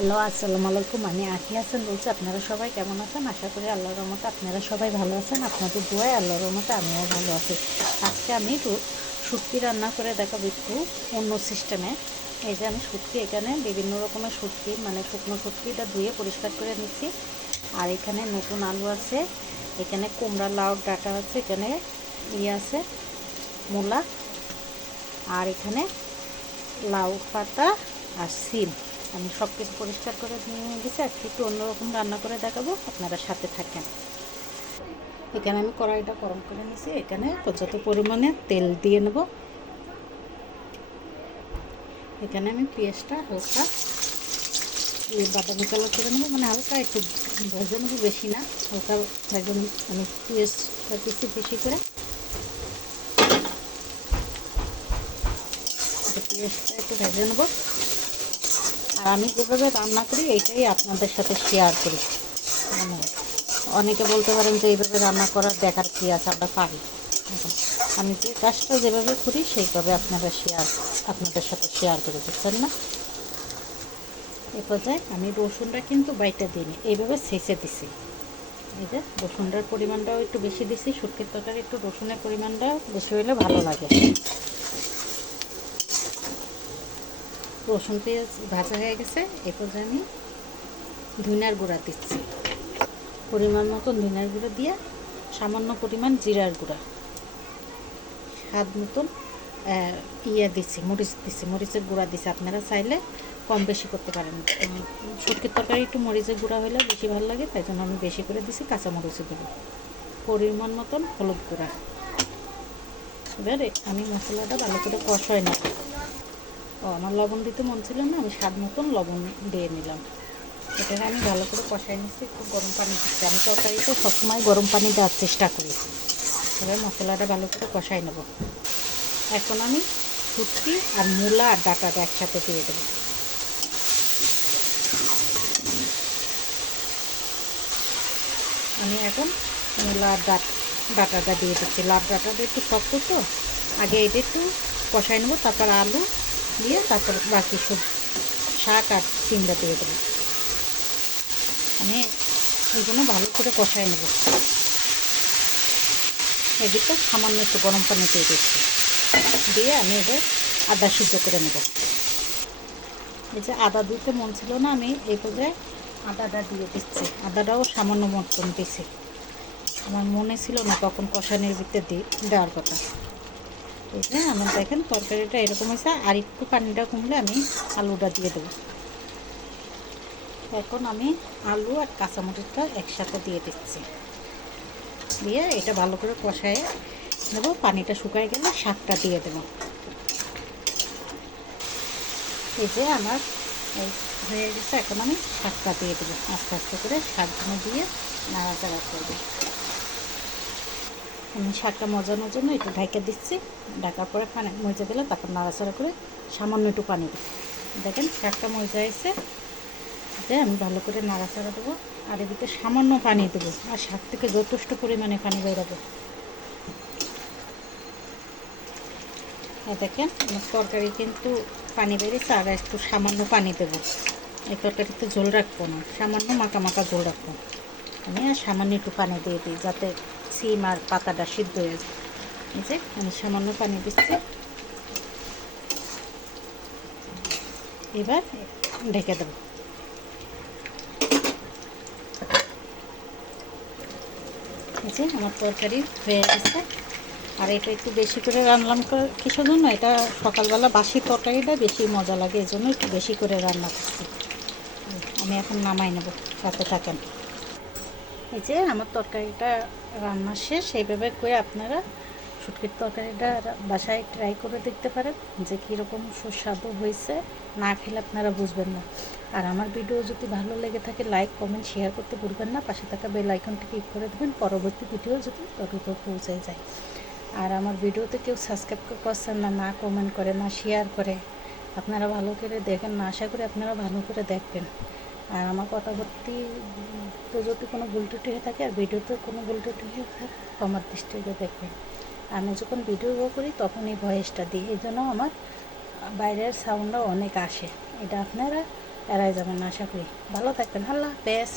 Hello, আসসালামু আলাইকুম। আমি আখি হাসান বলছি, আপনারা সবাই কেমন আছেন? আশা করি আল্লাহর রহমতে আপনারা সবাই ভালো আছেন। আপনাদের দোয়ায় আল্লাহর রহমতে আমিও ভালো আছি। আজকে আমি একটু শুটকি রান্না করে দেখাবো একটু অন্য সিস্টেমে। এই যে আমি শুটকি, এখানে বিভিন্ন রকমের শুটকি মানে শুকনো শুটকিটা ধুয়ে পরিষ্কার করে নিচ্ছি। আর এখানে নতুন আলু আছে, এখানে কুমড়া, লাউ, ডাটা আছে, এখানে ইয়ে আছে, মূলা। আর এখানে লাউ পাতা আর সিম। আমি সব কিছু পরিষ্কার করে নিয়ে গেছি আজকে একটু অন্যরকম রান্না করে দেখাবো, আপনারা সাথে থাকেন। এখানে আমি কড়াইটা গরম করে নিয়েছি, এখানে পর্যাপ্ত পরিমাণে তেল দিয়ে নেব। এখানে আমি পেঁয়াজটা হালকা বাদামি কালার করে নেব মানে হালকা একটু ভেজে নেব, বেশি না, হালকা ভেজে আমি পেঁয়াজটা দিচ্ছি বেশি করে। পেঁয়াজটা একটু ভেজে নেব। আর আমি যেভাবে রান্না করি, এইটাই আপনাদের সাথে শেয়ার করি। মানে অনেকে বলতে পারেন যে, এইভাবে রান্না করার দেখার কী আছে? আমরা পারি। আমি যে কাজটা যেভাবে করি, সেইভাবে আপনারা শেয়ার আপনাদের সাথে শেয়ার করে দিচ্ছেন না? এ পর্যায়ে আমি রসুনটা কিন্তু বাইটা দিইনি, এইভাবে ছেঁচে দিছি। এই যে রসুনটার পরিমাণটাও একটু বেশি দিছি, শুটকির তরকারি একটু রসুনের পরিমাণটা বেশি হলে ভালো লাগে। রসুন পেঁয়াজ ভাজা হয়ে গেছে। এ পর্যায়ে আমি ধুনার গুঁড়া দিচ্ছি। পরিমাণ মতন ধুনার গুঁড়া দিয়ে সামান্য পরিমাণ জিরার গুঁড়া। স্বাদ মতন ইয়ে দিচ্ছি, মরিচ দিচ্ছি। মরিচের গুঁড়া দিচ্ছি। আপনারা চাইলে কম বেশি করতে পারেন। শুটকির তরকারি একটু মরিচের গুঁড়া হলে বেশি ভালো লাগে, তাই জন্য আমি বেশি করে দিচ্ছি কাঁচা মরিচের গুঁড়ো। পরিমাণ মতন হলুদ গুঁড়া। এবারে আমি মশলাটা ভালো করে কষাই নেব। ও, আমার লবণ দিতে মন ছিল না, আমি স্বাদ মতন লবণ দিয়ে নিলাম। এটাকে আমি ভালো করে কষাই নিচ্ছি, একটু গরম পানি দিচ্ছি। আমি তরকারিতে সবসময় গরম পানি দেওয়ার চেষ্টা করি। এবার মশলাটা ভালো করে কষাই নেব। এখন আমি শুটকি আর মূলা আর ডাটাটা একসাথে দিয়ে দেবো। আমি এখন মূলা আর ডাট, ডাটাটা দিয়ে দিচ্ছি। লাভ ডাটাটা একটু শক্ত তো, আগে এটা একটু কষাই নেব, তারপর আলু দিয়ে তারপর বাকি সব শাক আর চিংড়া দিয়ে দেবো। আমি এইগুলো ভালো করে কষাই নেব। এদিকে সামান্য একটু গরম পানি দিয়ে দিচ্ছি। দিয়ে আমি এবার আদা সিদ্ধ করে নেব। এই যে আদা দিতে মন ছিল না, আমি এই পর্যায়ে আদাটা দিয়ে দিচ্ছি। আদাটাও সামান্য মতন দিছি। আমার মনে ছিল না তখন কষানির ভিতরে দেওয়ার কথা। এই যে আমার দেখেন তরকারিটা এরকম হয়েছে, আর একটু পানিটা কমলে আমি আলুটা দিয়ে দেবো। এখন আমি আলু আর কাঁচামরিচটা একসাথে দিয়ে দিচ্ছি। দিয়ে এটা ভালো করে কষায় নেব, পানিটা শুকায় গেলে শাকটা দিয়ে দেবো। এই যে আমার এই হয়ে গেছে, এখন আমি শাকটা দিয়ে দেবো। আস্তে আস্তে করে শাকগুলো দিয়ে নাড়াচাড়া করব। আমি শাকটা মজানোর জন্য একটু ঢাকা দিচ্ছি। ঢাকার পরে পানি মজা দিলে তারপর নাড়াচাড়া করে সামান্য একটু পানি দিই দেখেন শাকটা মজা এসে যে আমি ভালো করে নাড়াচাড়া দেবো আর এদিকে সামান্য পানি দেবো। আর শাক থেকে যথেষ্ট পরিমাণে পানি বেরোবো দেখেন তরকারি কিন্তু পানি বেরিয়েছে আর একটু সামান্য পানি দেবো। এই তরকারিতে ঝোল রাখব না, সামান্য মাখা মাখা ঝোল রাখব। আমি আর সামান্য একটু পানি দিয়ে দিই যাতে সিম আর পাতাটা সিদ্ধ হয়ে এই যে, আমি সামান্য পানি দিচ্ছি। এবার ঢেকে দেবো। এই যে, আমার তরকারি হয়ে গেছে। আর এটা একটু বেশি করে রান্নাম কিসের জন্য এটা সকালবেলা বাসি তরকারিটা বেশি মজা লাগে, এই জন্য একটু বেশি করে রান্না করছি। আমি এখন নামাই নেব সাথে থাকেন। এই যে আমার তরকারিটা রান্না শেষ, এইভাবে করে আপনারা শুটকির তরকারিটা বাসায় ট্রাই করে দেখতে পারেন যে কীরকম সুস্বাদু হয়েছে। না খেলে আপনারা বুঝবেন না। আর আমার ভিডিও যদি ভালো লেগে থাকে লাইক কমেন্ট শেয়ার করতে ভুলবেন না। পাশে থাকা বেল আইকনটি ক্লিক করে দেবেন, পরবর্তী ভিডিও যদি ততটা পৌঁছে যায়। আর আমার ভিডিওতে কেউ সাবস্ক্রাইব করছেন না না কমেন্ট করে, না শেয়ার করে, আপনারা ভালো করে দেখেন। না আশা করি আপনারা ভালো করে দেখবেন। আর আমার কথাবার্তি তো যদি কোনো ভুল ত্রুটি হয়ে থাকে আর ভিডিওতে কোনো ভুল ত্রুটি হয়ে থাকে আমার দৃষ্টিতে দেখবেন। আমি যখন ভিডিও করি, তখন এই ভয়েসটা দিই। এই জন্য আমার বাইরের সাউন্ডও অনেক আসে। এটা আপনারা এড়াই যাবেন, আশা করি। ভালো থাকবেন। আল্লাহ হাফেজ।